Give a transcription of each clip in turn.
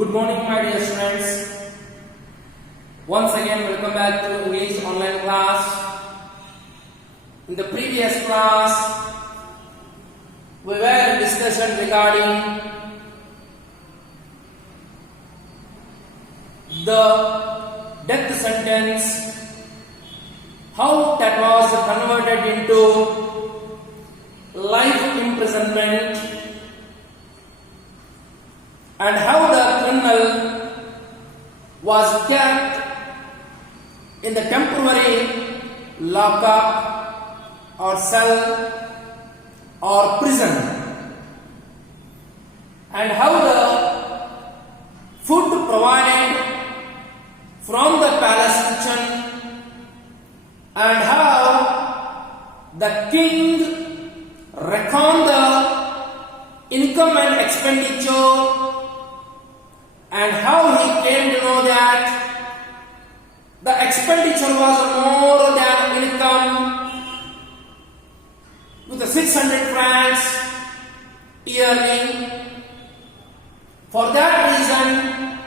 Good morning, my dear students. Once again, welcome back to English online class. In the previous class, we were in discussion regarding the death sentence, how that was converted into life imprisonment, and how the criminal was kept in the temporary lockup or cell or prison, and how the food provided from the palace kitchen, and how the king reckoned the income and expenditure, and how he came to know that the expenditure was more than income, with the 600 francs yearly. For that reason,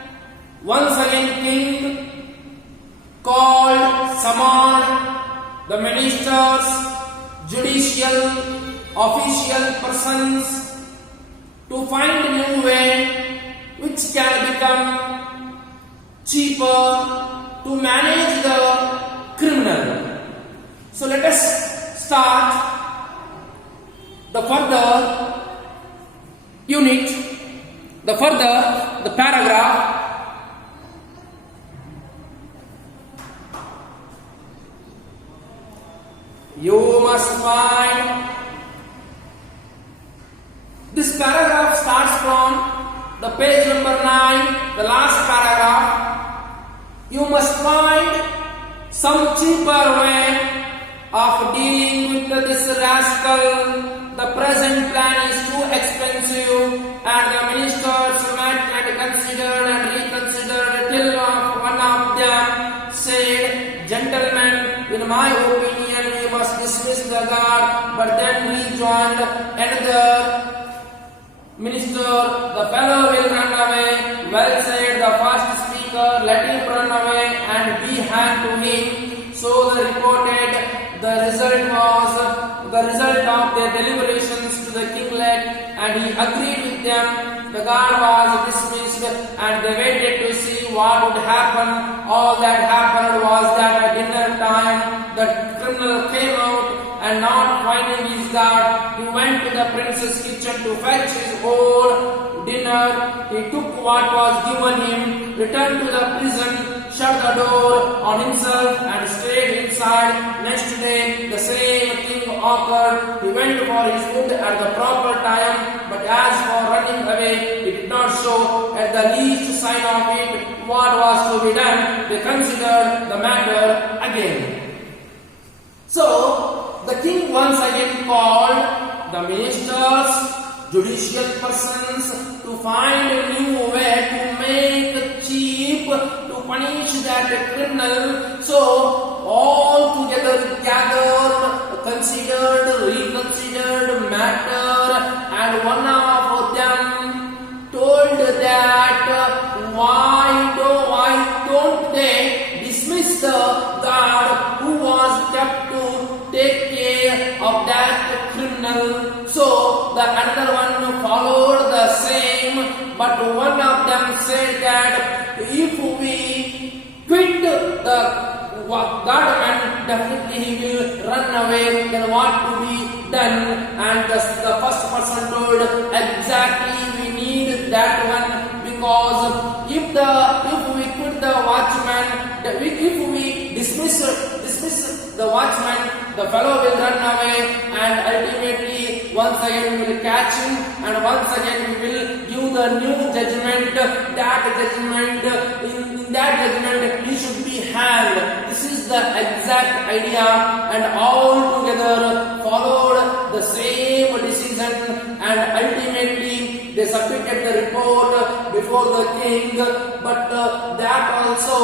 once again king summoned the ministers, judicial, official persons to find a new way which can become cheaper to manage the criminal. So let us start the further unit, the paragraph. You must find. This paragraph starts from the page number 9, the last paragraph. You must find some cheaper way of dealing with this rascal. The present plan is too expensive, and the ministers met and considered and reconsidered till one of them said, "Gentlemen, in my opinion, we must dismiss the guard." But then rejoined another minister, "The fellow will run away." Well said the first speaker, "Let him run away and be hanged to him." So they reported. The result of their deliberations to the kinglet, and he agreed with them. The guard was dismissed, and they waited to see what would happen. All that happened was that at dinner time the criminal came out, and not finding his guard, he went to the prince's kitchen to fetch his own dinner. He took what was given him, returned to the prison, shut the door on himself, and stayed inside. Next day, the same thing occurred. He went for his food at the proper time, but as for running away, he did not show at the least sign of it. What was to be done? They considered the matter again. So, the king once again called the ministers, judicial persons, to find a new way to make cheap, to punish that criminal. So all together gathered, considered, reconsidered matter, and one of them told that why don't they dismiss the guard who was kept to take care of that criminal. So the another one followed the same, but one of them said that if we quit the guardman, definitely he will run away. Then what to be done? And the first person told, exactly, we need that one, because if we quit the watchman, if we dismiss the watchman, the fellow will run away, and ultimately once again we will catch him, and once again we will give the new judgment. In that judgment he should be hanged. This is the exact idea, and all together followed the same decision, and ultimately they submitted the report before the king, but that also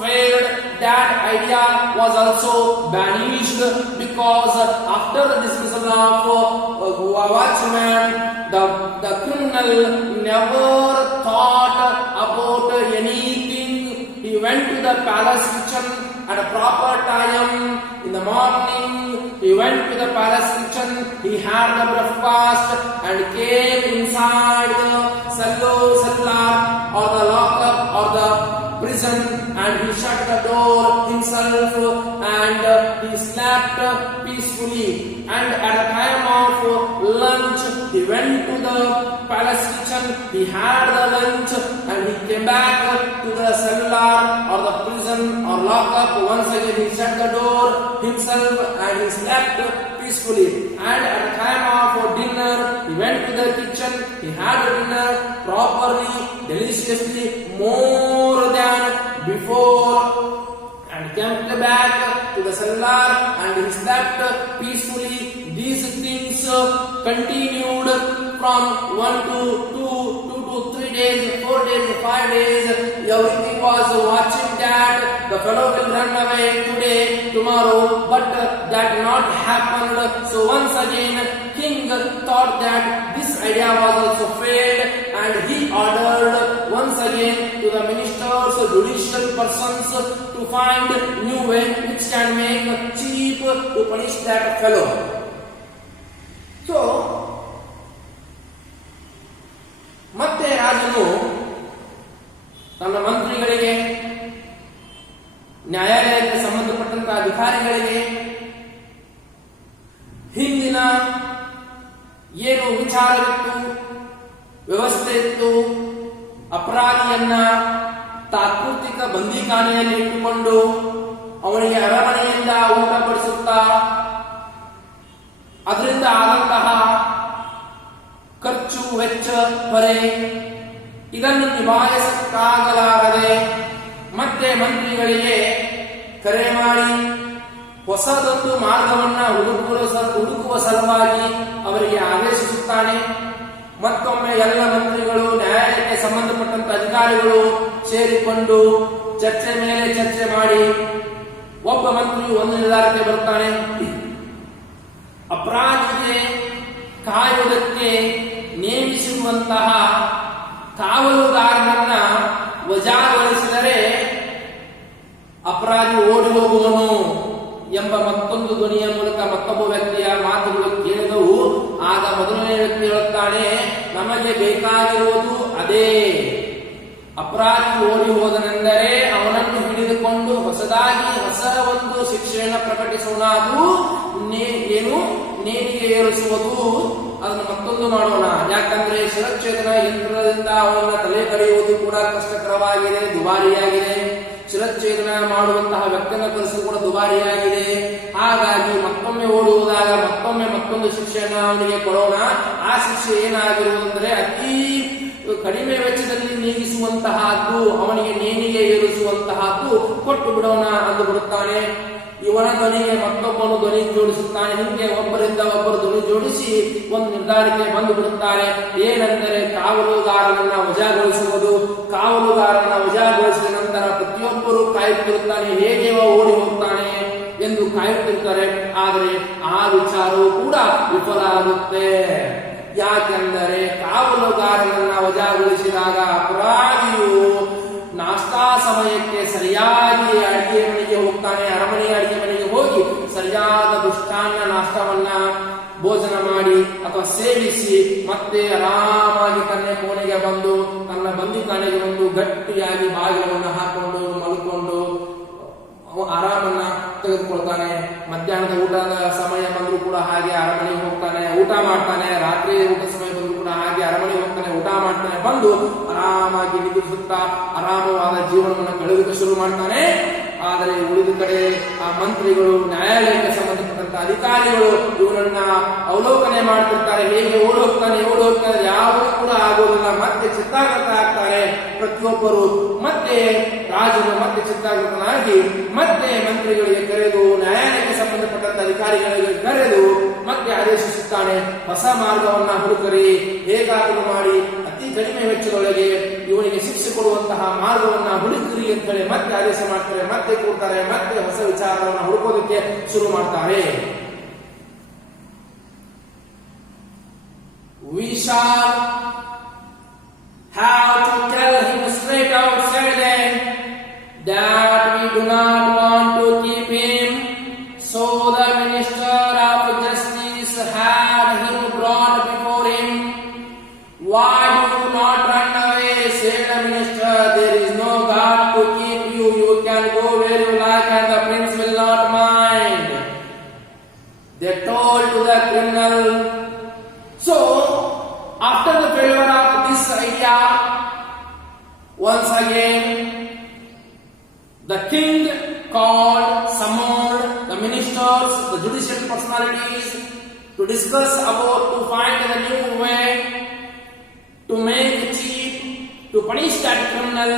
failed. That idea was also banished, because after the dismissal of watchman, the criminal never thought about anything. He went to the palace kitchen at a proper time. In the morning, he went to the palace kitchen. He had the breakfast and came inside the cellar or the lockup or the prison, and he shut the door himself and he slept peacefully. And at the time of lunch, he went to the palace kitchen. He had the lunch and he came back to the cellar or the prison or lockup. Once again, he shut the door himself and he slept peacefully. And at the time of dinner, he went to the kitchen. He had the dinner properly, deliciously, more than before, and came back to the cellar and he slept peacefully. These things continued from 1 to 2 to 3 days, 4 days, 5 days. Everything was watching that the fellow will run away today, tomorrow, but that not happened. So once again, king thought that this idea was also failed, and he ordered once again to the ministers, judicial persons, to find new way which can make cheap to punish that fellow. So ಮತ್ತೆ ರಾಜನು ತನ್ನ ಮಂತ್ರಿಗಳಿಗೆ, ನ್ಯಾಯಾಲಯಕ್ಕೆ ಸಂಬಂಧಪಟ್ಟಂತಹ ಅಧಿಕಾರಿಗಳಿಗೆ ಹಿಂದಿನ ಏನು ವಿಚಾರವಿತ್ತು, ವ್ಯವಸ್ಥೆ ಇತ್ತು, ಅಪರಾಧಿಯನ್ನ ತಾತ್ಕಾಲಿಕ ಬಂದಿಖಾನೆಯಲ್ಲಿ ಇಟ್ಟುಕೊಂಡು ಅವನಿಗೆ ಅರಮನೆಯಿಂದ ಊಟ ಬಡಿಸುತ್ತಾ ಅದರಿಂದ ಆದಂತಹ ಖರ್ಚು ವೆಚ್ಚ ಹೊರೆ ಇದನ್ನು ನಿಭಾಯಿಸಕ್ಕಾಗಲಾರದೆ ಮತ್ತೆ ಮಂತ್ರಿಗಳಿಗೆ ಕರೆ ಮಾಡಿ ಹೊಸದೊಂದು ಮಾರ್ಗವನ್ನ ಹುಡುಕುವ ಸಲುವಾಗಿ ಅವರಿಗೆ ಆದೇಶಿಸುತ್ತಾನೆ. ಮತ್ತೊಮ್ಮೆ ಎಲ್ಲ ಮಂತ್ರಿಗಳು, ನ್ಯಾಯಾಲಯಕ್ಕೆ ಸಂಬಂಧಪಟ್ಟಂತ ಅಧಿಕಾರಿಗಳು ಸೇರಿಕೊಂಡು ಚರ್ಚೆ ಮೇಲೆ ಚರ್ಚೆ ಮಾಡಿ ಒಬ್ಬ ಮಂತ್ರಿಯು ಒಂದು ನಿರ್ಧಾರಕ್ಕೆ ಬರುತ್ತಾನೆ. ಅಪರಾಧಿಗೆ ಕಾಯುವುದಕ್ಕೆ ನೇಮಿಸಿರುವಂತಹ ಕಾವಲುಗಾರನನ್ನ ವಜಾಗೊಳಿಸಿದರೆ ಅಪರಾಧಿ ಓಡಿ ಹೋಗುವನು ಎಂಬ ಮತ್ತೊಂದು ಧ್ವನಿಯ ಮೂಲಕ ಮತ್ತೊಬ್ಬ ವ್ಯಕ್ತಿಯ ಮಾತುಗಳು ಕೇಳಿದವು. ಆಗ ಮೊದಲನೇ ವ್ಯಕ್ತಿ ಹೇಳುತ್ತಾನೆ, ನಮಗೆ ಬೇಕಾಗಿರುವುದು ಅದೇ. ಅಪರಾಧಿ ಓಡಿ ಹೋದನೆಂದರೆ ಅವನನ್ನು ಹಿಡಿದುಕೊಂಡು ಹೊಸದಾಗಿ ಹೊಸ ಒಂದು ಶಿಕ್ಷೆಯನ್ನು ಪ್ರಕಟಿಸೋಣ, ಅದು ಏನು ನೇಣಿಗೆ ಏರಿಸುವುದು. ಅದನ್ನು ಮತ್ತೊಂದು ಮಾಡೋಣ. ಯಾಕಂದ್ರೆ ಶಿರಚ್ಛೇದನ ಯಂತ್ರದಿಂದ ಅವನ ತಲೆ ಕಡಿಯುವುದು ಕೂಡ ಕಷ್ಟಕರವಾಗಿದೆ, ದುಬಾರಿಯಾಗಿದೆ. ಶಿರಚ್ಛೇದನ ಮಾಡುವಂತಹ ವ್ಯಕ್ತಿಯನ್ನು ಕರೆಸುವುದು ಕೂಡ ದುಬಾರಿಯಾಗಿದೆ. ಹಾಗಾಗಿ ಮತ್ತೊಮ್ಮೆ ಓಡುವುದಾಗ ಮತ್ತೊಂದು ಶಿಕ್ಷೆಯನ್ನು ಅವನಿಗೆ ಕೊಡೋಣ. ಆ ಶಿಕ್ಷೆ ಏನಾಗಿರುವುದಂದ್ರೆ ಅತಿ ಕಡಿಮೆ ವೆಚ್ಚದಲ್ಲಿ ನೀಗಿಸುವಂತಹದ್ದು, ಅವನಿಗೆ ನೇಣಿಗೆ ಏರಿಸುವಂತಹದ್ದು ಕೊಟ್ಟು ಬಿಡೋಣ ಅಂದು ಬಿಡುತ್ತಾನೆ. ಇವನ ಧ್ವನಿಗೆ ಮತ್ತೊಬ್ಬನು ಧ್ವನಿ ಜೋಡಿಸುತ್ತಾನೆ. ಹಿಂಗೆ ಒಬ್ಬರಿಂದ ಒಬ್ಬರು ಧ್ವನಿ ಜೋಡಿಸಿ ಒಂದು ನಿರ್ಧಾರಕ್ಕೆ ಬಂದು ಬಿಡುತ್ತಾರೆ. ಏನೆಂದರೆ ಕಾವಲುಗಾರನನ್ನ ವಜಾಗೊಳಿಸುವುದು. ಕಾವಲುಗಾರನ ವಜಾಗೊಳಿಸಿದ ನಂತರ ಪ್ರತಿಯೊಬ್ಬರು ಕಾಯುತ್ತಿರುತ್ತಾನೆ, ಹೇಗೆ ಓಡಿ ಹೋಗ್ತಾನೆ ಎಂದು ಕಾಯುತ್ತಿರ್ತಾರೆ. ಆದರೆ ಆ ವಿಚಾರವು ಕೂಡ ವಿಫಲ ಆಗುತ್ತೆ. ಯಾಕೆಂದರೆ ಕಾವಲುಗಾರನನ್ನ ವಜಾಗೊಳಿಸಿದಾಗ ಅಪರಾಧಿಯು ನಾಷ್ಟಾ ಸಮಯಕ್ಕೆ ಸರಿಯಾಗಿ ಅಡಿಗೆ ಮನೆಗೆ ಹೋಗ್ತಾನೆ. ಅರಮನೆಯ ಅಡಿಗೆ ಮನೆಗೆ ಹೋಗಿ ಸರಿಯಾದ ದುಷ್ಟಾನ್ನ ನಾಷ್ಟವನ್ನ ಭೋಜನ ಮಾಡಿ ಅಥವಾ ಸೇವಿಸಿ ಮತ್ತೆ ಆರಾಮಾಗಿ ತನ್ನ ಕೋಣೆಗೆ ಬಂದು ತನ್ನ ಬಂದಿಖಾನೆಗೆ ಬಂದು ಗಟ್ಟಿಯಾಗಿ ಬಾಗಿಲನ್ನು ಹಾಕೊಂಡು ಮಲ್ಕೊಂಡು ಆರಾಮನ್ನ ತೆಗೆದುಕೊಳ್ತಾನೆ. ಮಧ್ಯಾಹ್ನದ ಊಟದ ಸಮಯ ಬಂದರೂ ಕೂಡ ಹಾಗೆ ಅರಮನೆಗೆ ಹೋಗ್ತಾನೆ, ಊಟ ಮಾಡ್ತಾನೆ. ರಾತ್ರಿ ಊಟ ಸಮಯ ಬಂದರೂ ಕೂಡ ಹಾಗೆ ಅರಮನೆಗೆ ಹೋಗ್ತಾನೆ, ಊಟ ಮಾಡ್ತಾನೆ. ಬಂದು ಆರಾಮಾಗಿ ನಿದ್ರಿಸುತ್ತಾ ಆರಾಮವಾದ ಜೀವನವನ್ನು ಕಳೆಯುವುದಕ್ಕೆ ಶುರು ಮಾಡ್ತಾನೆ. ಆದರೆ ಉಳಿದ ಕಡೆ ಆ ಮಂತ್ರಿಗಳು, ನ್ಯಾಯಾಲಯಕ್ಕೆ ಸಂಬಂಧಪಟ್ಟಂತ ಅಧಿಕಾರಿಗಳು ಇವನನ್ನ ಅವಲೋಕನೆ ಮಾಡ್ತಿರ್ತಾರೆ. ಹೇಗೆ ಓಡಿ ಹೋಗ್ತಾನೆ ಯಾವುದೂ ಕೂಡ ಆಗೋದಿಲ್ಲ. ಮತ್ತೆ ಚಿತ್ತಾಗೃತ ಆಗ್ತಾರೆ ಪ್ರತಿಯೊಬ್ಬರು. ಮತ್ತೆ ರಾಜನು ಮತ್ತೆ ಚಿತ್ತಾಗೃತನಾಗಿ ಮತ್ತೆ ಮಂತ್ರಿಗಳಿಗೆ ಕರೆದು, ನ್ಯಾಯಾಲಯಕ್ಕೆ ಸಂಬಂಧಪಟ್ಟಂತ ಅಧಿಕಾರಿಗಳಿಗೆ ಕರೆದು ಮತ್ತೆ ಆದೇಶಿಸುತ್ತಾನೆ, ಹೊಸ ಮಾರ್ಗವನ್ನ ಹುಡುಕರಿ, ಹೇಗಾದರೂ ಮಾಡಿ ಅತಿ ಕಡಿಮೆ ವೆಚ್ಚದೊಳಗೆ ಇವನಿಗೆ ಶಿಕ್ಷೆ ಕೊಡುವಂತಹ ಮಾರ್ಗವನ್ನ ಹುಡುಕರಿ ಅಂತ ಹೇಳಿ ಮತ್ತೆ ಆದೇಶ ಮಾಡ್ತಾರೆ. ಮತ್ತೆ ಕೂಡ್ತಾರೆ, ಮತ್ತೆ ಹೊಸ ವಿಚಾರವನ್ನು ಹುಡುಕೋದಕ್ಕೆ ಶುರು ಮಾಡ್ತಾರೆ. We shall have to tell him straight Why do you not run away? Said the minister, there is no God to keep you. You can go where you like and the prince will not mind. They told to the criminal. So, after the failure of this idea, once again, the king summoned the ministers, the judicial personalities to discuss about to find a new way to make cheap, to punish that criminal.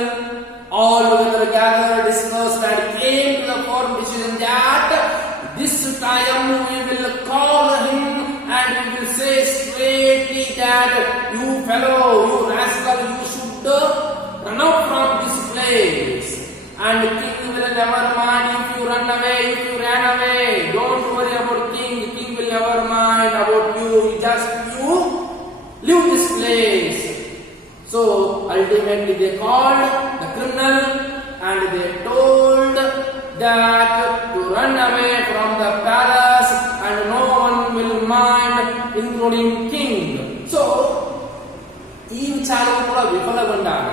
All together gathered, discussed and came to the firm decision that this time we will call him and we will say straightly that you fellow, you rascal, you should run out from this place. And the king will never mind if you run away, if you ran away. Don't worry about king. The king will never mind about you. Just you leave this place. So ultimately they called the criminal and they told that to run away from the palace and no one will mind, including king. So ಈ ವಿಚಾರವು ಕೂಡ ವಿಫಲಗೊಂಡಾಗ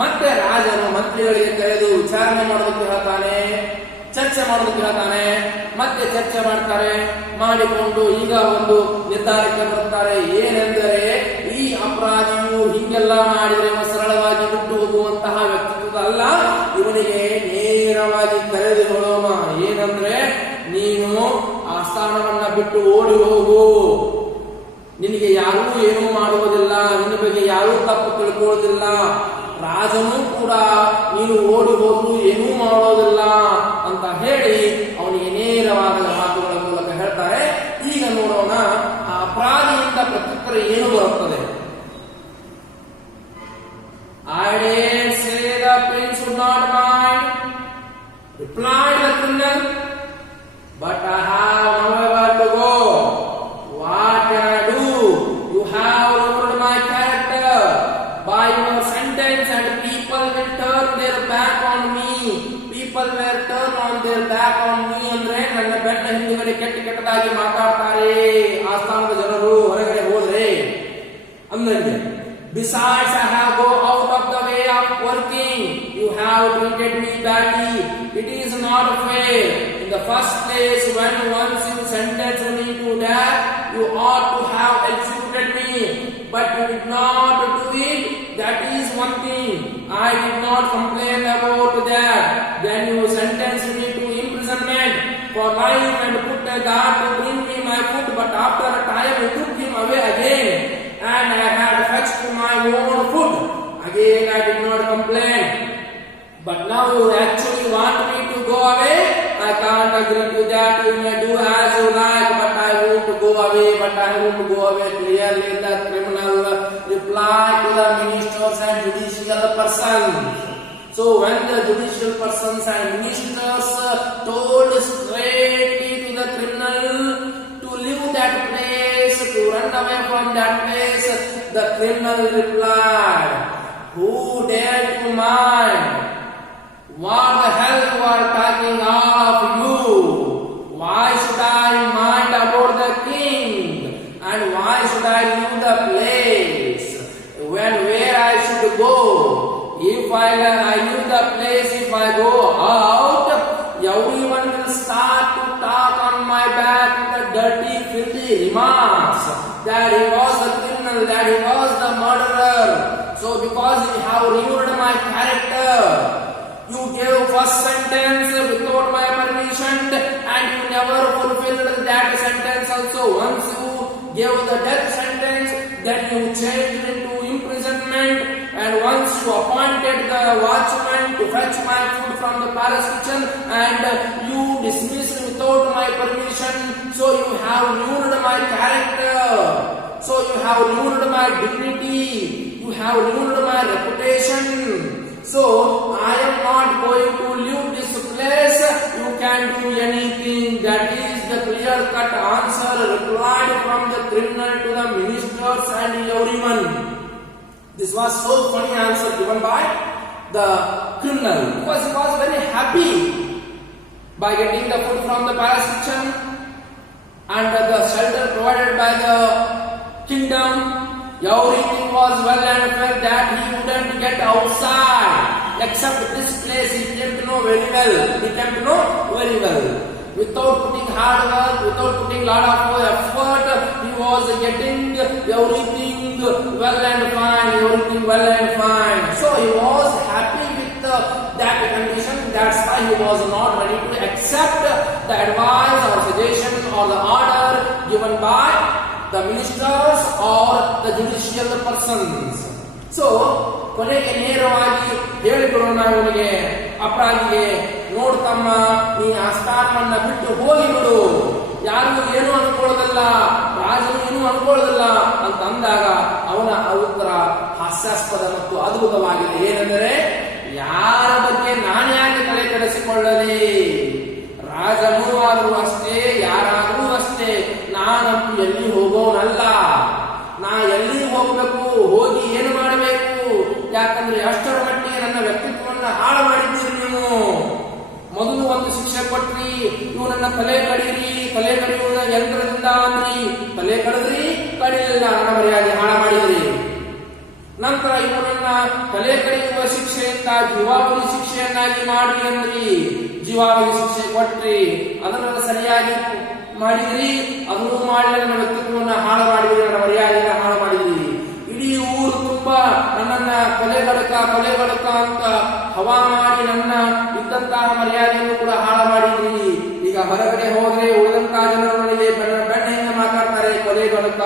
ಮತ್ತೆ ರಾಜನು ಮಂತ್ರಿಗಳಿಗೆ ಕರೆದು ವಿಚಾರಣೆ ಮಾಡೋದಕ್ಕೆ ಹೇಳ್ತಾನೆ, ಚರ್ಚೆ ಮಾಡೋದಕ್ಕೆ ಹೇಳ್ತಾನೆ. ಮತ್ತೆ ಚರ್ಚೆ ಮಾಡ್ತಾರೆ, ಮಾಡಿಕೊಂಡು ಈಗ ಒಂದು ನಿರ್ಧಾರಕ್ಕೆ ಬರ್ತಾರೆ. ಏನೆಂದರೆ ಈ ಅಪರಾಧಿಯು ಹಿಂಗೆಲ್ಲ ಮಾಡಿದರೆ ಸರಳವಾಗಿ ಬಿಟ್ಟು ಹೋಗುವಂತಹ ವ್ಯಕ್ತಿತ್ವ ಅಲ್ಲ, ಇವನಿಗೆ ನೇರವಾಗಿ ಕರೆದು ಹೇಳೋಣ. ಏನಂದ್ರೆ ನೀನು ಆ ಸ್ಥಾನವನ್ನ ಬಿಟ್ಟು ಓಡಿ ಹೋಗು, ನಿನಗೆ ಯಾರೂ ಏನೂ ಮಾಡುವುದಿಲ್ಲ, ನಿನ್ನ ಬಗ್ಗೆ ಯಾರೂ ತಪ್ಪು ತಿಳ್ಕೊಳ್ಳೋದಿಲ್ಲ, ರಾಜನು ಕೂಡ ನೀನು ಓಡಿ ಹೋದ್ರು ಏನೂ ಮಾಡೋದಿಲ್ಲ ಅಂತ ಹೇಳಿ ಅವನಿಗೆ ನೇರವಾದ ಮಾತುಗಳ ಮೂಲಕ ಹೇಳ್ತಾರೆ. ಈಗ ನೋಡೋಣ ಆ ಅಪರಾಧಿಯಿಂದ ಪ್ರತ್ಯುತ್ತರ ಏನು ಬರುತ್ತದೆ. I dare say the prince would not mind, replied the criminal, but I have nowhere to go. What can I do? You have ruined my character by your sentence and people will turn their back on me. People will turn on their back on me ಅಂದ್ರೆ ನನ್ನ ಬೆನ್ನ ಹಿಂದುಗಡೆ ಕೆಟ್ಟದಾಗಿ ಮಾತಾಡ್ತಾರೆ ಆಸ್ಥಾನದ ಜನರು ಹೊರಗಡೆ ಹೋದ್ರೆ ಅಂದ್ರೆ. Besides, I have go out of the way of working. You have treated me badly. It is not fair. In the first place, when once you sentenced me to death, you ought to have executed me. But you did not do it. That is one thing. I did not complain about that. Then you sentenced me to imprisonment for life and put a guard to bring me my food. But after a time, you took him away again. And I had fetched my own food. Again I did not complain. But now you actually want me to go away? I can't agree to that. You may do as you like, but I won't go away. But I won't go away. Clearly the criminal replied to the ministers and judicial persons. So when the judicial persons and ministers told straightly to the criminal to leave that place, to run away from that place, the criminal replied, who dared to mind? What the hell you are talking of you? Why should I mind about the king? And why should I leave the place? Where I should go? If I leave the place, if I go out, everyone will start to talk on my back with the dirty, filthy remarks that he was the criminal, that he was the murderer. So because you have ruined my character, you gave first sentence without my permission and you never fulfilled that sentence also. Once you gave the death sentence, then you changed into imprisonment, and once you appointed the watchman to fetch my food from the palace kitchen and you dismissed without my permission. So you have ruined my character. So you have ruined my dignity. You have ruined my reputation. So I am not going to leave this place. You can do anything. That is the clear-cut answer replied from the criminal to the ministers and everyone. This was so funny answer given by the criminal because he was very happy by getting the food from the palace kitchen and the shelter provided by the kingdom. Everything was well and fair that he wouldn't get outside. Except this place he came to know very well. He came to know very well. Without putting hard work, without putting lot of effort, he was getting everything well and fine, everything well and fine. So he was happy with that condition. That's why he was not ready to accept the advice or suggestion or the order given by the ministers or the judicial persons. So ಕೊನೆಗೆ ನೇರವಾಗಿ ಹೇಳಿಬಿಡೋಣ ಇವನಿಗೆ, ಅಪರಾಧಿಗೆ, ನೋಡ್ತಮ್ಮ ನೀ ಆ ಸ್ಥಾನವನ್ನ ಬಿಟ್ಟು ಹೋಗಿಬಿಡು, ಯಾರಿಗೂ ಏನು ಅನ್ಕೊಳ್ಳೋದಿಲ್ಲ, ರಾಜನು ಏನು ಅನ್ಕೊಳ್ಳೋದಿಲ್ಲ ಅಂತ ಅಂದಾಗ ಅವನ ಉತ್ತರ ಹಾಸ್ಯಾಸ್ಪದ ಮತ್ತು ಅದ್ಭುತವಾಗಿದೆ. ಏನೆಂದರೆ, ಯಾರ ಬಗ್ಗೆ ನಾನ್ಯಾಕೆ ತಲೆ ಕೆಡಿಸಿಕೊಳ್ಳಲಿ, ರಾಜನೂ ಆದರೂ ಅಷ್ಟೇ, ಯಾರಾದರೂ ಅಷ್ಟೇ, ನಾನಂತೂ ಎಲ್ಲಿ ಹೋಗೋನಲ್ಲ, ನಾ ಎಲ್ಲಿ ಹೋಗ್ಬೇಕು, ಹೋಗಿ ಏನು ಮಾಡಬೇಕು, ಯಾಕಂದ್ರೆ ಅಷ್ಟರ ಮಟ್ಟಿಗೆ ನನ್ನ ವ್ಯಕ್ತಿತ್ವವನ್ನು ಹಾಳು ಮಾಡಿದ್ದೀರಿ ನೀವು. ಮೊದಲು ಒಂದು ಶಿಕ್ಷೆ ಕೊಟ್ರಿ, ಇವನನ್ನ ತಲೆ ಕಡೀರಿ, ತಲೆ ಕಡಿಯುವ ಯಂತ್ರದಿಂದ ಅಂದ್ರಿ, ತಲೆ ಕಡಿದ್ರಿ, ಕಡಿಲಿಲ್ಲ, ನನ್ನ ಮರ್ಯಾದೆ ಹಾಳು ಮಾಡಿದ್ರಿ. ನಂತರ ಇವರನ್ನ ತಲೆ ಕಡಿಯುವ ಶಿಕ್ಷೆಯಿಂದ ಜೀವಾವಧಿ ಶಿಕ್ಷೆಯನ್ನಾಗಿ ಮಾಡಿ ಅಂದ್ರಿ, ಜೀವಾವಧಿ ಶಿಕ್ಷೆ ಕೊಟ್ರಿ, ಅದನ್ನ ಸರಿಯಾಗಿ ಮಾಡಿದ್ರಿ, ಅದನ್ನು ಮಾಡಿ ನನ್ನ ವ್ಯಕ್ತಿತ್ವವನ್ನು ಹಾಳು ಮಾಡಿದ್ರಿ, ನನ್ನ ಮರ್ಯಾದೆಯನ್ನು ಹಾಳು ಮಾಡಿದ್ರಿ. ಇಡೀ ಊರು ತುಂಬಾ ನನ್ನನ್ನ ಕೊಲೆಗಡಕ ಅಂತ ಹವಾ ಮಾಡಿ ನನ್ನ ಇದ್ದಂತಹ ಮರ್ಯಾದೆಯನ್ನು ಕೂಡ ಹಾಳು ಮಾಡಿದ್ರಿ. ಈಗ ಹೊರಗಡೆ ಹೋದ್ರೆ ಉಳಿದಂತಹ ಜನರು ನನಗೆ ಬೆಣ್ಣೆಯಿಂದ ಮಾತಾಡ್ತಾರೆ, ಕೊಲೆಗಡಕ,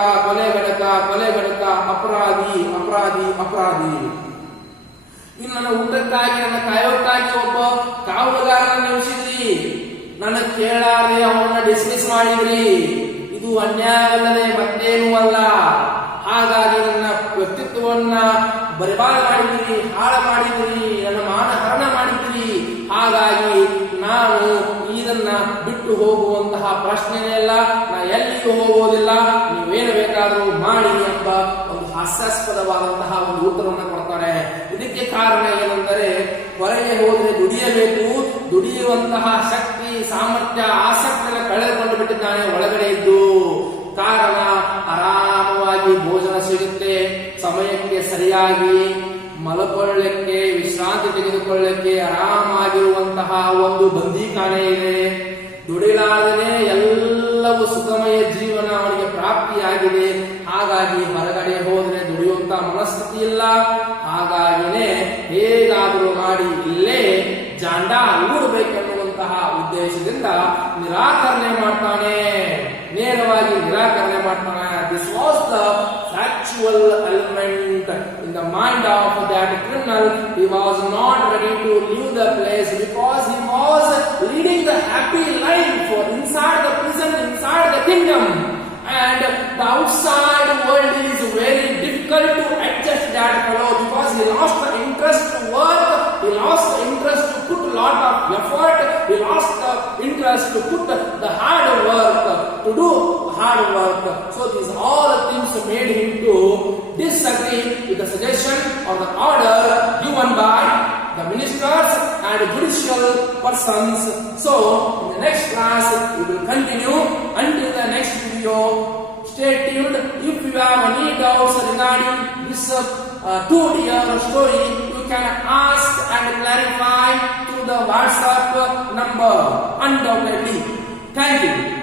ಅಪರಾಧಿ. ಇನ್ನು ನನ್ನ ಊಟಕ್ಕಾಗಿ, ನನ್ನ ಕಾಯೋಕ್ಕಾಗಿ ಒಬ್ಬ ಕಾವಲುಗಾರನ ನಿಲ್ಲಿಸಿದ್ರಿ, ನನಗೆ ಕೇಳಾರೆ ಅವನ್ನ ಡಿಸ್ಮಿಸ್ ಮಾಡಿದ್ರಿ. ಇದು ಅನ್ಯಾಯವಲ್ಲದೆ ಮತ್ತೇನೂ ಅಲ್ಲ. ಹಾಗಾಗಿ ನನ್ನ ವ್ಯಕ್ತಿತ್ವವನ್ನ ಬರಿಬಾರು ಮಾಡಿದ್ರಿ, ಹಾಳು ಮಾಡಿದ್ರಿ, ನನ್ನ ಮಾನಹರಣ ಮಾಡಿದ್ರಿ. ಹಾಗಾಗಿ ನಾನು ಇದನ್ನ ಬಿಟ್ಟು ಹೋಗುವಂತಹ ಪ್ರಶ್ನೆನೇ ಇಲ್ಲ, ನಾ ಎಲ್ಲಿಯೂ ಹೋಗೋದಿಲ್ಲ, ನೀವೇನು ಬೇಕಾದರೂ ಮಾಡಿ ಎಂಬ ಒಂದು ಹಾಸ್ಯಾಸ್ಪದವಾದಂತಹ ಒಂದು ಉತ್ತರವನ್ನು ಕೊಡ್ತಾರೆ. ಇದಕ್ಕೆ ಕಾರಣ ಏನೆಂದರೆ, ಹೊರಗೆ ಹೋದ್ರೆ ದುಡಿಯಬೇಕು, ದುಡಿಯುವಂತಹ ಶಕ್ತಿ, ಸಾಮರ್ಥ್ಯ, ಆಸಕ್ತಿಯನ್ನು ಕಳೆದುಕೊಂಡು ಬಿಟ್ಟಿದ್ದಾನೆ ಒಳಗಡೆ ಇದ್ದು. ಕಾರಣ, ಆರಾಮವಾಗಿ ಭೋಜನ ಸಿಗುತ್ತೆ, ಸಮಯಕ್ಕೆ ಸರಿಯಾಗಿ ಮಲಕೊಳ್ಳಕ್ಕೆ, ವಿಶ್ರಾಂತಿ ತೆಗೆದುಕೊಳ್ಳಕ್ಕೆ ಆರಾಮಾಗಿರುವಂತಹ ಒಂದು ಬಂದೀಖಾನೆ ಇದೆ. ದುಡಿಲಾರದೆ ಎಲ್ಲವೂ ಸುಖಮಯ ಜೀವನ ಅವನಿಗೆ ಪ್ರಾಪ್ತಿಯಾಗಿದೆ. ಹಾಗಾಗಿ ಹೊರಗಡೆ ಹೋದ್ರೆ ದುಡಿಯುವಂತಹ ಮನಸ್ಥಿತಿ ಇಲ್ಲ. ಹಾಗಾಗಿನೇ ಹೇಗಾದರೂ ಮಾಡಿ ಇಲ್ಲೇ ಜಾಂಡ ಹೂಡಬೇಕೆನ್ನುವಂತಹ ಉದ್ದೇಶದಿಂದ ನಿರಾಕರಣೆ ಮಾಡ್ತಾನೆ, ನೇರವಾಗಿ ನಿರಾಕರಣೆ ಮಾಡ್ತಾನೆ. This was the factual element in the mind of that criminal. He was not ready to leave the place because he was leading the happy life inside the prison, inside the kingdom. And the outside world is very difficult to adjust that fellow because he lost the interest to work, he lost the interest to put a lot of effort, he lost the interest to put the hard work, to do hard work. So these all things made him to disagree with the suggestion or the order given by the ministers and judicial persons. So in the next class we will continue. Until the next video, stay tuned. If you have any doubts regarding this 2-year story, you can ask and clarify through the WhatsApp number undoubtedly. Thank you.